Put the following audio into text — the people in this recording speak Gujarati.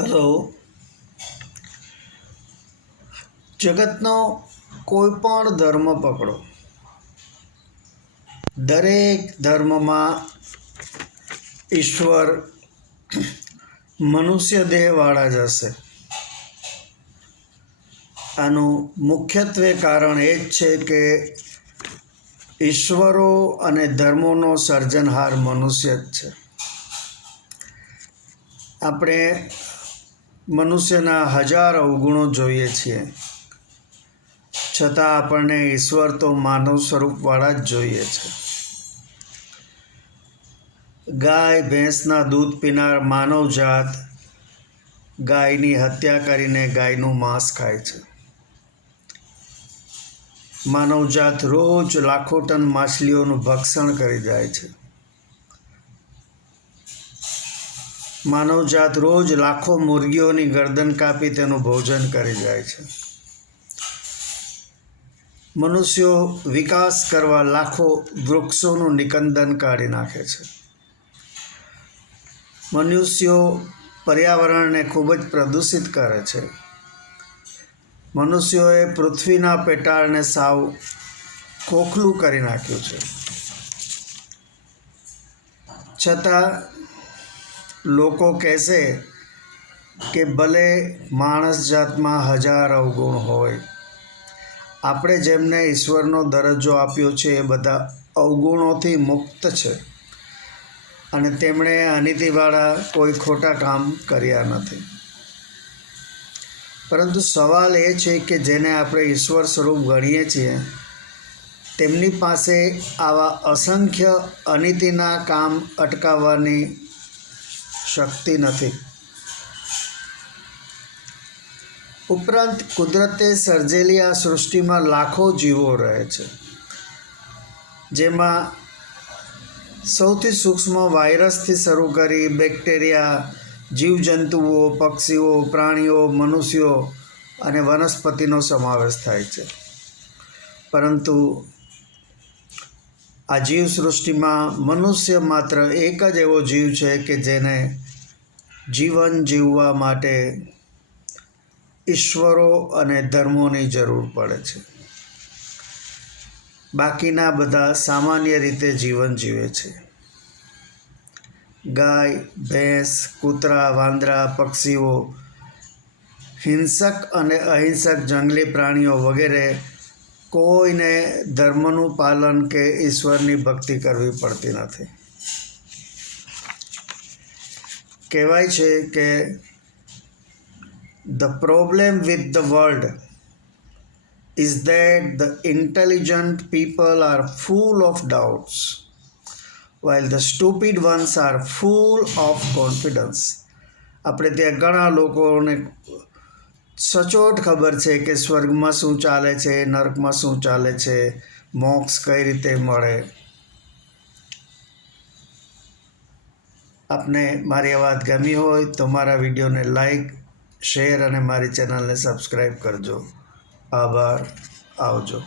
હલો. જગતનો કોઈ પણ ધર્મ પકડો, દરેક ધર્મમાં ઈશ્વર મનુષ્ય દેહવાળા જ હશે. આનું મુખ્યત્વે કારણ એ જ છે કે ઈશ્વરો અને ધર્મોનો સર્જનહાર મનુષ્ય જ છે. આપણે મનુષ્યના હજાર અવગુણો જોઈએ છીએ, છતાં આપણને ઈશ્વર તો માનવ સ્વરૂપવાળા જ જોઈએ છે. ગાય ભેંસના દૂધ પીનાર માનવજાત ગાયની હત્યા કરીને ગાયનું માંસ ખાય છે. માનવજાત રોજ લાખો ટન માછલીઓનું ભક્ષણ કરી જાય છે. માનવજાત રોજ લાખો મુર્ગીઓની ગરદન કાપી તેનું ભોજન કરી જાય છે. મનુષ્યો વિકાસ કરવા લાખો વૃક્ષોનું નિકંદન કાઢી નાખે છે. મનુષ્યો પર્યાવરણને ખૂબ જ પ્રદૂષિત કરે છે. મનુષ્યોએ પૃથ્વીના પેટાળને સાવ ખોખલું કરી નાખ્યું છે. છતાં લોકો કહેશે કે ભલે માણસ જાતમાં હજાર અવગુણ હોય, આપણે જેમને ઈશ્વરનો દરજ્જો આપ્યો છે એ બધા અવગુણોથી મુક્ત છે અને તેમણે અનીતિવાળા કોઈ ખોટા કામ કર્યા નથી. પરંતુ સવાલ એ છે કે જેને આપણે ઈશ્વર સ્વરૂપ ગણીએ છીએ તેમની પાસે આવા અસંખ્ય અનીતિના કામ અટકાવવાની શક્તિ નથી. ઉપરાંત કુદરતે સર્જેલી આ સૃષ્ટિમાં લાખો જીવો રહે છે, જેમાં સૌથી સૂક્ષ્મ વાયરસથી શરૂ કરી બેક્ટેરિયા, જીવજંતુઓ, પક્ષીઓ, પ્રાણીઓ, મનુષ્યો અને વનસ્પતિનો સમાવેશ થાય છે. પરંતુ આ જીવસૃષ્ટિમાં મનુષ્ય માત્ર એક જ એવો જીવ છે કે જેને જીવન જીવવા માટે ઈશ્વરો અને ધર્મોની જરૂર પડે છે. બાકીના બધા સામાન્ય રીતે જીવન જીવે છે. ગાય, ભેંસ, કૂતરા, વાંદરા, પક્ષીઓ, હિંસક અને અહિંસક જંગલી પ્રાણીઓ વગેરે કોઈને ધર્મનું પાલન કે ઈશ્વરની ભક્તિ કરવી પડતી નથી. કહેવાય છે કે The problem with the world is that the intelligent people are full of doubts, while the stupid ones are full of confidence. આપણે ત્યાં ઘણા લોકોને સચોટ ખબર છે કે સ્વર્ગમાં શું ચાલે છે, નર્કમાં શું ચાલે છે, મોક્ષ કઈ રીતે મળે. આપને મારી આ વાત ગમી હોય તો મારા વિડીયોને લાઈક, શેર અને મારી ચેનલને સબસ્ક્રાઈબ કરજો. આભાર. આવજો.